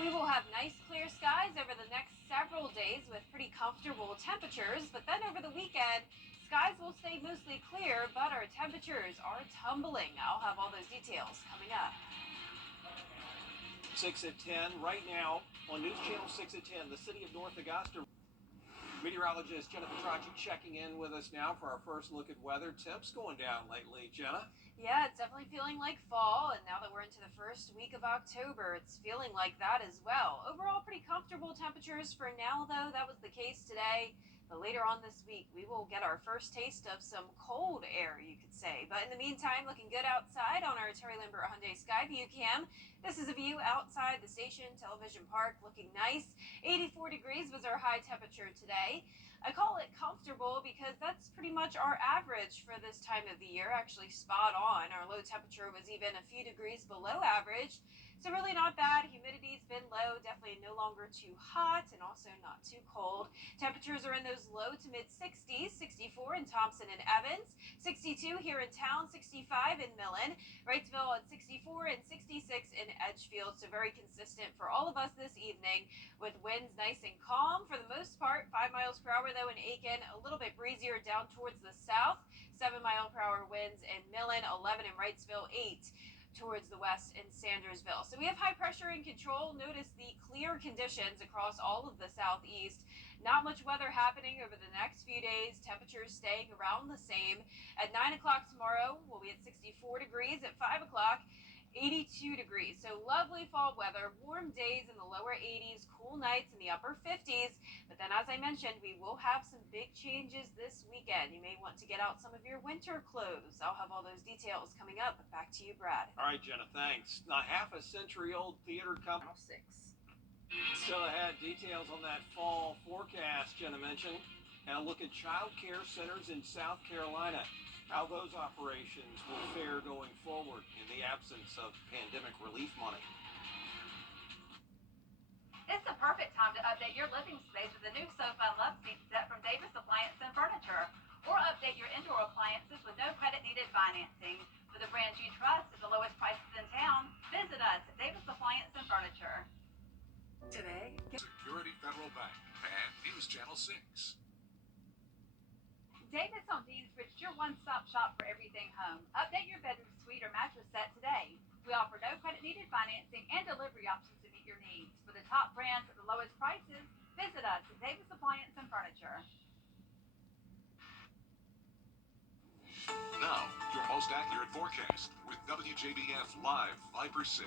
We will have nice clear skies over the next several days with pretty comfortable temperatures, but then over the weekend, skies will stay mostly clear, but our temperatures are tumbling. I'll have all those details coming up. 6 at 10 right now on News Channel 6 at 10, the city of North Augusta. Meteorologist Jenna Petracci checking in with us now for our first look at weather. Temps going down lately, Jenna. Yeah, it's definitely feeling like fall, and now that we're into the first week of October, it's feeling like that as well. Overall, pretty comfortable temperatures for now, though. That was the case today. But later on this week, we will get our first taste of some cold air, you could say. But in the meantime, looking good outside on our Terry Lambert Hyundai Sky View cam. This is a view outside the station television park, looking nice. 84 degrees was our high temperature today. I call it comfortable because that's pretty much our average for this time of the year, actually spot on. Our low temperature was even a few degrees below average, so really not bad. Humidity's been low, definitely no longer too hot and also not too cold. Temperatures are in those low to mid 60s, 64 in Thompson and Evans, 62 here in town, 65 in Millen, Wrightsville at 64 and 66 in Edgefield, so very consistent for all of us this evening with winds nice and calm for the most part, 5 miles per hour though in Aiken, a little bit breezier down towards the south, 7-mile-per-hour winds in Millen, 11 in Wrightsville, 8 towards the west in Sandersville. So we have high pressure in control. Notice the clear conditions across all of the southeast. Not much weather happening over the next few days. Temperatures staying around the same. At 9 o'clock tomorrow, we'll be at 64 degrees. At 5 o'clock, 82 degrees. So lovely fall weather, warm days in the lower 80s, cool nights in the upper 50s. But then, as I mentioned, we will have some big changes this weekend. You may want to get out some of your winter clothes. I'll have all those details coming up. But back to you, Brad. All right, Jenna, thanks. Now, half a century old theater company. 6. Still ahead, details on that fall forecast Jenna mentioned, and a look at child care centers in South Carolina, how those operations will fare going forward in the absence of pandemic relief money. It's the perfect time to update your living space with a new sofa and love seat set from Davis Appliance and Furniture, or update your indoor appliances with no credit-needed financing. For the brands you trust at the lowest prices in town, visit us at Davis Appliance and Furniture. Today, Security Federal Bank and News Channel 6. Davis on Deansbridge, your one-stop shop for everything home. Update your bedroom suite or mattress set today. We offer no credit-needed financing and delivery options to meet your needs. For the top brands at the lowest prices, visit us at Davis Appliance and Furniture. Now, your most accurate forecast with WJBF Live Viper 6.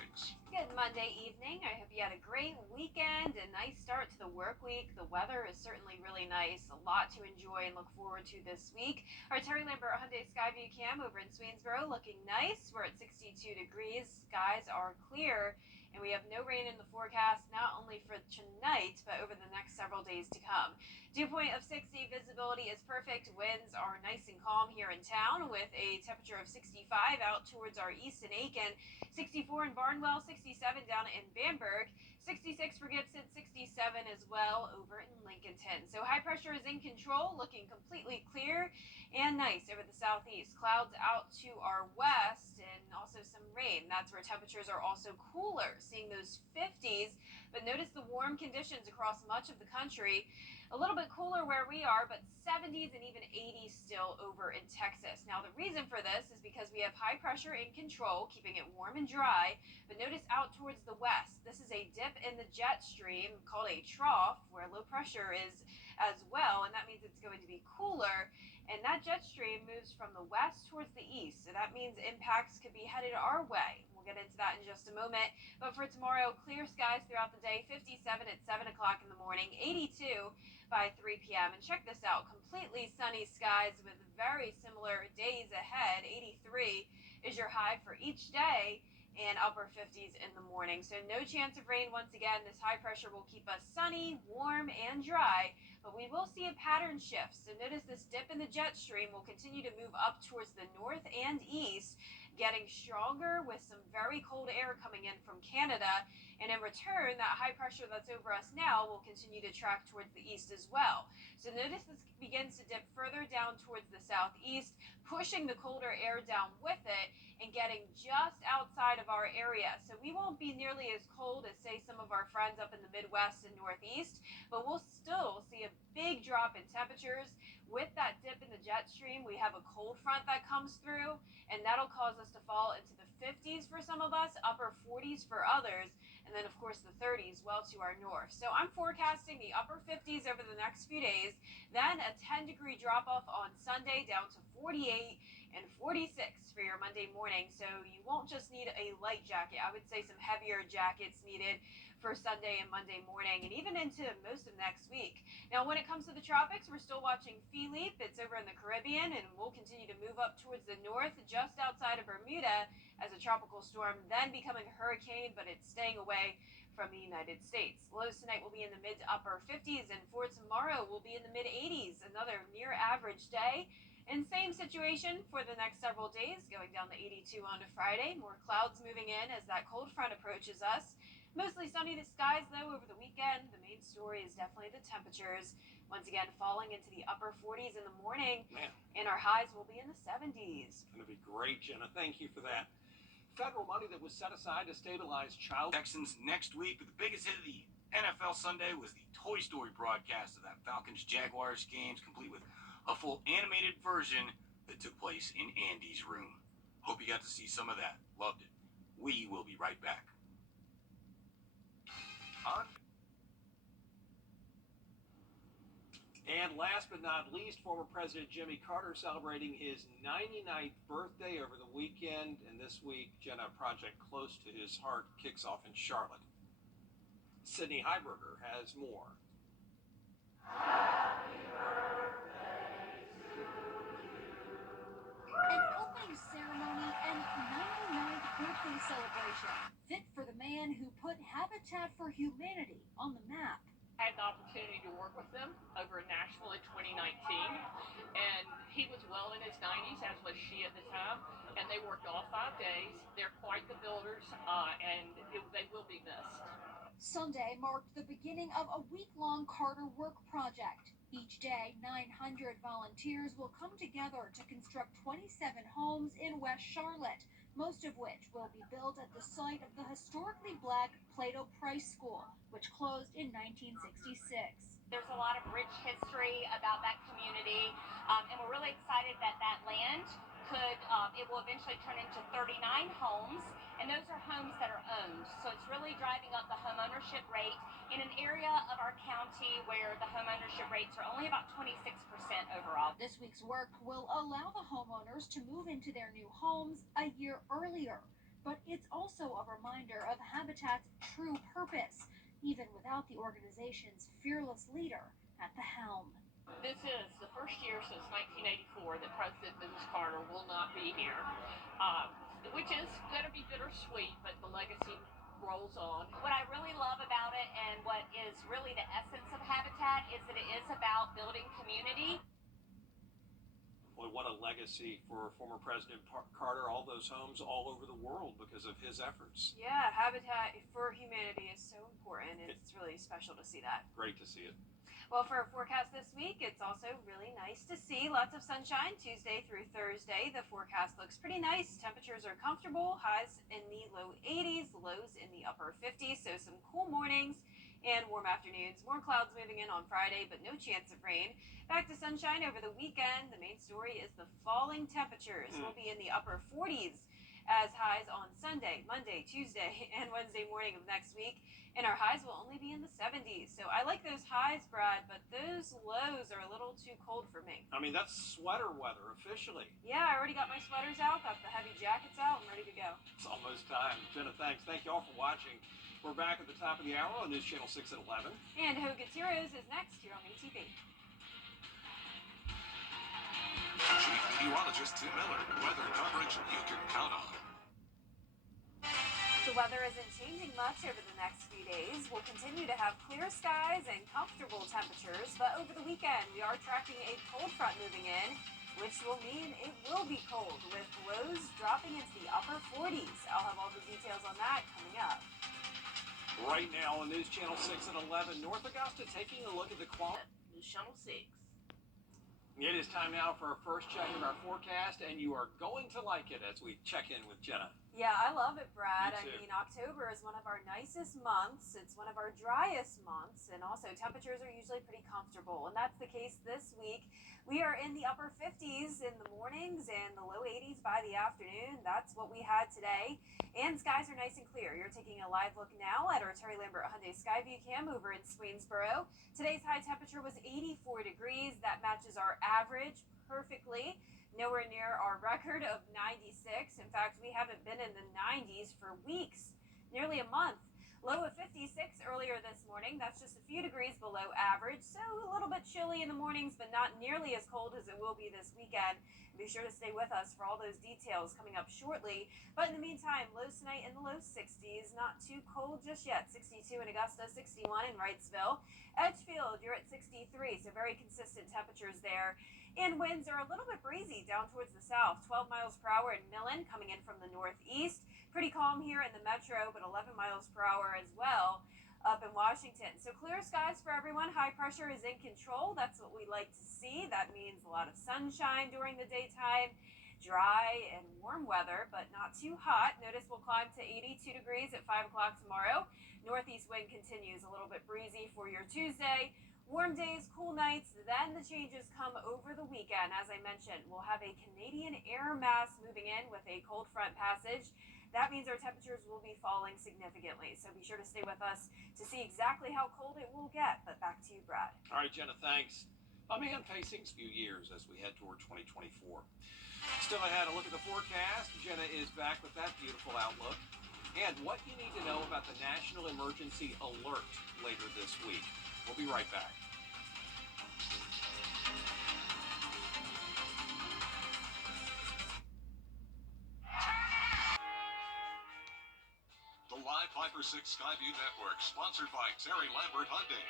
Good Monday evening. I hope you had a great weekend, a nice start to the work week. The weather is certainly really nice. A lot to enjoy and look forward to this week. Our Terry Lambert Hyundai Skyview cam over in Swainsboro looking nice. We're at 62 degrees. Skies are clear, and we have no rain in the forecast, not only for tonight, but over the next several days to come. Dew point of 60, visibility is perfect. Winds are nice and calm here in town with a temperature of 65 out towards our east in Aiken, 64 in Barnwell, 67 down in Bamberg, 66 for Gibson, 67 as well over in Lincolnton. So high pressure is in control, looking completely clear and nice over the southeast. Clouds out to our west and also some rain. That's where temperatures are also cooler, seeing those 50s, but notice the warm conditions across much of the country. A little bit cooler where we are, but 70s and even 80s still over in Texas. Now, the reason for this is because we have high pressure in control, keeping it warm and dry, but notice out towards the west, this is a dip in the jet stream called a trough where low pressure is as well, and that means it's going to be cooler, and that jet stream moves from the west towards the east, so that means impacts could be headed our way. We'll get into that in just a moment, but for tomorrow, clear skies throughout the day, 57 at 7 o'clock in the morning, 82 by 3 p.m. And check this out, completely sunny skies with very similar days ahead. 83 is your high for each day and upper 50s in the morning. So no chance of rain once again. This high pressure will keep us sunny, warm, and dry, but we will see a pattern shift. So notice this dip in the jet stream will continue to move up towards the north and east, getting stronger with some very cold air coming in from Canada. And in return, that high pressure that's over us now will continue to track towards the east as well. So notice this begins to dip further down towards the southeast, pushing the colder air down with it and getting getting just outside of our area. So we won't be nearly as cold as, say, some of our friends up in the Midwest and Northeast, but we'll still see a big drop in temperatures. With that dip in the jet stream, we have a cold front that comes through, and that'll cause us to fall into the 50s for some of us, upper 40s for others, and then of course the 30s well to our north. So I'm forecasting the upper 50s over the next few days, then a 10-degree drop off on Sunday down to 48 and 46 for your Monday morning. So you won't just need a light jacket. I would say some heavier jackets needed for Sunday and Monday morning, and even into most of next week. Now, when it comes to the tropics, we're still watching Philippe. It's over in the Caribbean, and we'll continue to move up towards the north, just outside of Bermuda, as a tropical storm, then becoming a hurricane, but it's staying away from the United States. Lows tonight will be in the mid to upper 50s, and for tomorrow will be in the mid 80s, another near average day. And same situation for the next several days, going down to 82 on to Friday. More clouds moving in as that cold front approaches us. Mostly sunny skies, though, over the weekend. The main story is definitely the temperatures. Once again, falling into the upper 40s in the morning. Man, and our highs will be in the 70s. it's going to be great, Jenna. Thank you for that. Federal money that was set aside to stabilize child Texans next week, but the biggest hit of the NFL Sunday was the Toy Story broadcast of that Falcons-Jaguars games, complete with a full animated version that took place in Andy's room. Hope you got to see some of that. Loved it. We will be right back. And last but not least, former President Jimmy Carter celebrating his 99th birthday over the weekend. And this week, Jenna, a project close to his heart kicks off in Charlotte. Sydney Heiberger has more. An opening ceremony and 99th birthday celebration, fit for the man who put Habitat for Humanity on the map. I had the opportunity to work with them over in Nashville in 2019, and he was well in his 90s, as was she at the time, and they worked all 5 days. They're quite the builders, and they will be missed. Sunday marked the beginning of a week-long Carter work project. Each day, 900 volunteers will come together to construct 27 homes in West Charlotte, most of which will be built at the site of the historically black Plato Price School, which closed in 1966. There's a lot of rich history about that community, and we're really excited that that land it will eventually turn into 39 homes, and those are homes that are owned. So it's really driving up the homeownership rate in an area of our county where the homeownership rates are only about 26% overall. This week's work will allow the homeowners to move into their new homes a year earlier, but it's also a reminder of Habitat's true purpose, even without the organization's fearless leader at the helm. This is the first year since 1984 that President Mrs. Carter will not be here, which is going to be bittersweet, but the legacy rolls on. What I really love about it, and what is really the essence of Habitat, is that it is about building community. Boy, what a legacy for former President Carter. All those homes all over the world because of his efforts. Yeah, Habitat for Humanity is so important. It's really special to see that. Great to see it. Well, for our forecast this week, it's also really nice to see lots of sunshine Tuesday through Thursday. The forecast looks pretty nice. Temperatures are comfortable, highs in the low 80s, lows in the upper 50s, so some cool mornings and warm afternoons. More clouds moving in on Friday, but no chance of rain. Back to sunshine over the weekend. The main story is the falling temperatures. We'll be in the upper 40s as highs on Sunday, Monday, Tuesday, and Wednesday morning of next week. And our highs will only be in the 70s. So I like those highs, Brad, but those lows are a little too cold for me. I mean, that's sweater weather officially. Yeah, I already got my sweaters out, got the heavy jackets out, I'm ready to go. It's almost time. Jenna, thanks. Thank you all for watching. We're back at the top of the hour on News Channel 6 at 11. And Who Gets Heroes is next here on ATV. Chief Meteorologist Tim Miller. Weather coverage you can count on. The weather isn't changing much over the next few days. We'll continue to have clear skies and comfortable temperatures, but over the weekend we are tracking a cold front moving in, which will mean it will be cold with lows dropping into the upper 40s. I'll have all the details on that coming up. Right now on News Channel 6 at 11, North Augusta taking a look at the quality. News Channel 6. It is time now for our first check of our forecast, and you are going to like it as we check in with Jenna. Yeah, I love it, Brad. Me I too. mean, October is one of our nicest months. It's one of our driest months, and also temperatures are usually pretty comfortable. And that's the case this week. We are in the upper 50s in the mornings and the low 80s by the afternoon. That's what we had today. And skies are nice and clear. You're taking a live look now at our Terry Lambert Hyundai Skyview Cam over in Swainsboro. Today's high temperature was 84 degrees. That matches our average perfectly. Nowhere near our record of 96. In fact, we haven't been in the 90s for weeks, nearly a month. Low of 56 earlier this morning. That's just a few degrees below average, so a little bit chilly in the mornings, but not nearly as cold as it will be this weekend. Be sure to stay with us for all those details coming up shortly. But in the meantime, lows tonight in the low 60s. Not too cold just yet. 62 in Augusta, 61 in Wrightsville. Edgefield, you're at 63, so very consistent temperatures there. And winds are a little bit breezy down towards the south, 12 miles per hour in Millen, coming in from the northeast. Pretty calm here in the metro, but 11 miles per hour as well up in Washington. So clear skies for everyone. High pressure is in control. That's what we like to see. That means a lot of sunshine during the daytime, dry and warm weather, but not too hot. Notice we'll climb to 82 degrees at 5 o'clock tomorrow. Northeast wind continues, a little bit breezy for your Tuesday. Warm days, cool nights, then the changes come over the weekend. As I mentioned, we'll have a Canadian air mass moving in with a cold front passage. That means our temperatures will be falling significantly. So be sure to stay with us to see exactly how cold it will get. But back to you, Brad. All right, Jenna, thanks. A man facing a few years as we head toward 2024. Still ahead, a look at the forecast. Jenna is back with that beautiful outlook. And what you need to know about the National Emergency Alert later this week. We'll be right back. The Live 5 for 6 Skyview Network, sponsored by Terry Lambert Hyundai.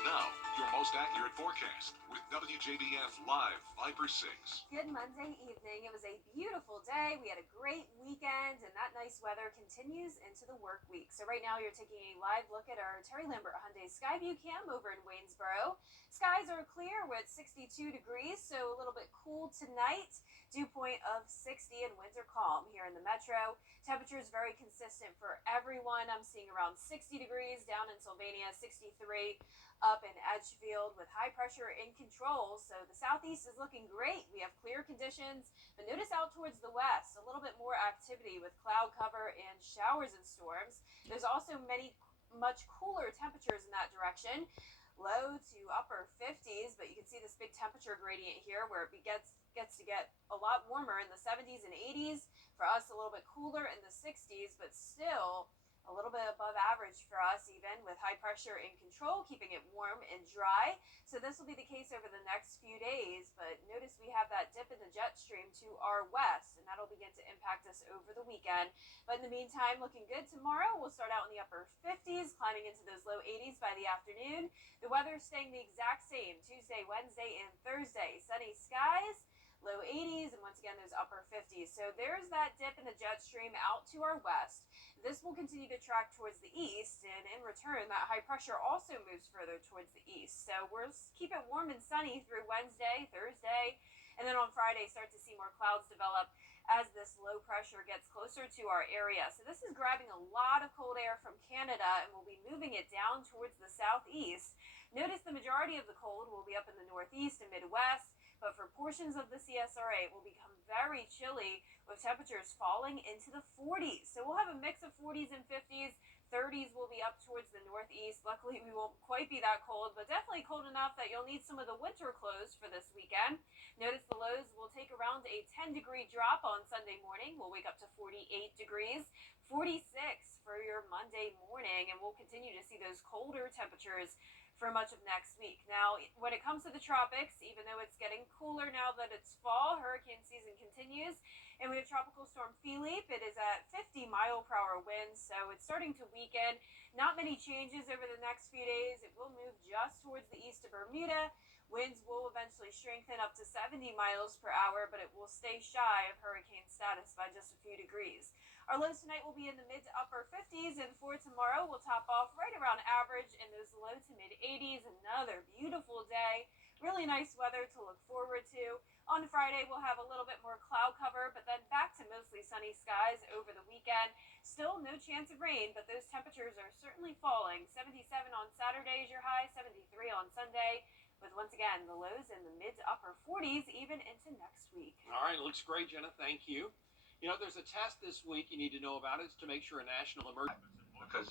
Now, your most accurate forecast with WJBF Live 5 for 6. Good Monday evening. It was a beautiful day. We had a great weekend, and that nice weather continues into the work week. So right now you're taking a live look at our Terry Lambert Hyundai Skyview Cam over in Waynesboro. Skies are clear. We're at 62 degrees, so a little bit cool tonight. Dew point of 60 and winds are calm here in the metro. Temperature is very consistent for everyone. I'm seeing around 60 degrees down in Sylvania, 63 up in Edgefield with high pressure in control. So the southeast is looking great. We have clear conditions, but notice out towards the west, a little bit more activity with cloud cover and showers and storms. There's also much cooler temperatures in that direction. Low to upper 50s, but you can see this big temperature gradient here where it gets to get a lot warmer in the 70s and 80s. For us, a little bit cooler in the 60s, but still a little bit above average for us, even with high pressure in control, keeping it warm and dry. So this will be the case over the next few days, but notice we have that dip in the jet stream to our west, and that'll begin to impact us over the weekend. But in the meantime, looking good tomorrow. We'll start out in the upper 50s, climbing into those low 80s by the afternoon. The weather is staying the exact same Tuesday, Wednesday, and Thursday. Sunny skies, low 80s, and once again those upper 50s. So there's that dip in the jet stream out to our west. This will continue to track towards the east, and in return that high pressure also moves further towards the east. So we'll keep it warm and sunny through Wednesday, Thursday, and then on Friday start to see more clouds develop as this low pressure gets closer to our area. So this is grabbing a lot of cold air from Canada and will be moving it down towards the southeast. Notice the majority of the cold will be up in the northeast and midwest, but for portions of the CSRA, it will become very chilly with temperatures falling into the 40s. So we'll have a mix of 40s and 50s. 30s will be up towards the northeast. Luckily, we won't quite be that cold, but definitely cold enough that you'll need some of the winter clothes for this weekend. Notice the lows will take around a 10-degree drop on Sunday morning. We'll wake up to 48 degrees, 46 for your Monday morning, and we'll continue to see those colder temperatures for much of next week. Now, when it comes to the tropics, even though it's getting cooler now that it's fall, hurricane season continues, and we have Tropical Storm Philippe. It is at 50-mile-per-hour winds, so it's starting to weaken. Not many changes over the next few days. It will move just towards the east of Bermuda. Winds will eventually strengthen up to 70 miles per hour, but it will stay shy of hurricane status by just a few degrees. Our lows tonight will be in the mid to upper 50s, and for tomorrow, we'll top off right around average in those low to mid 80s. Another beautiful day Really nice weather to look forward to. On Friday, we'll have a little bit more cloud cover, but then back to mostly sunny skies over the weekend. Still no chance of rain, but those temperatures are certainly falling. 77 on Saturday is your high, 73 on Sunday, with once again the lows in the mid to upper 40s even into next week. All right, looks great, Jenna. Thank you. You know, there's a test this week you need to know about. It's to make sure a national emergency. Because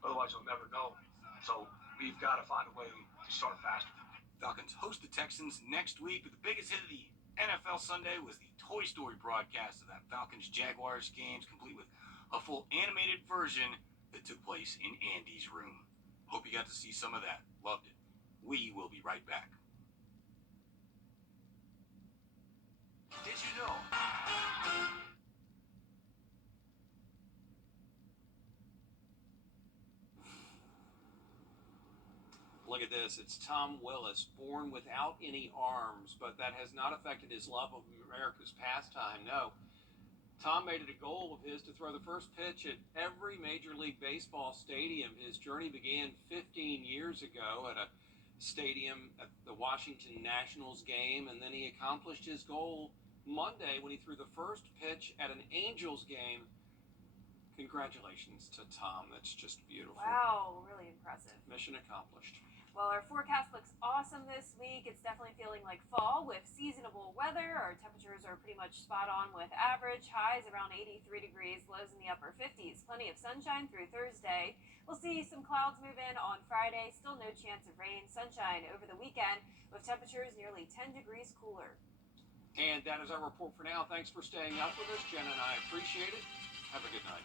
otherwise you'll never know. So we've got to find a way to start faster. Falcons host the Texans next week, but the biggest hit of the NFL Sunday was the Toy Story broadcast of that Falcons Jaguars games, complete with a full animated version that took place in Andy's room. Hope you got to see some of that. Loved it. We will be right back. Did you know? Look at this. It's Tom Willis, born without any arms, but that has not affected his love of America's pastime. No. Tom made it a goal of his to throw the first pitch at every Major League Baseball stadium. His journey began 15 years ago at a stadium at the Washington Nationals game, and then he accomplished his goal Monday when he threw the first pitch at an Angels game. Congratulations to Tom. That's just beautiful. Wow, really impressive. Mission accomplished. Well, our forecast looks awesome this week. It's definitely feeling like fall with seasonable weather. Our temperatures are pretty much spot on with average highs around 83 degrees, lows in the upper 50s. Plenty of sunshine through Thursday. We'll see some clouds move in on Friday. Still no chance of rain. Sunshine over the weekend with temperatures nearly 10 degrees cooler. And that is our report for now. Thanks for staying up with us. Jen and I appreciate it. Have a good night.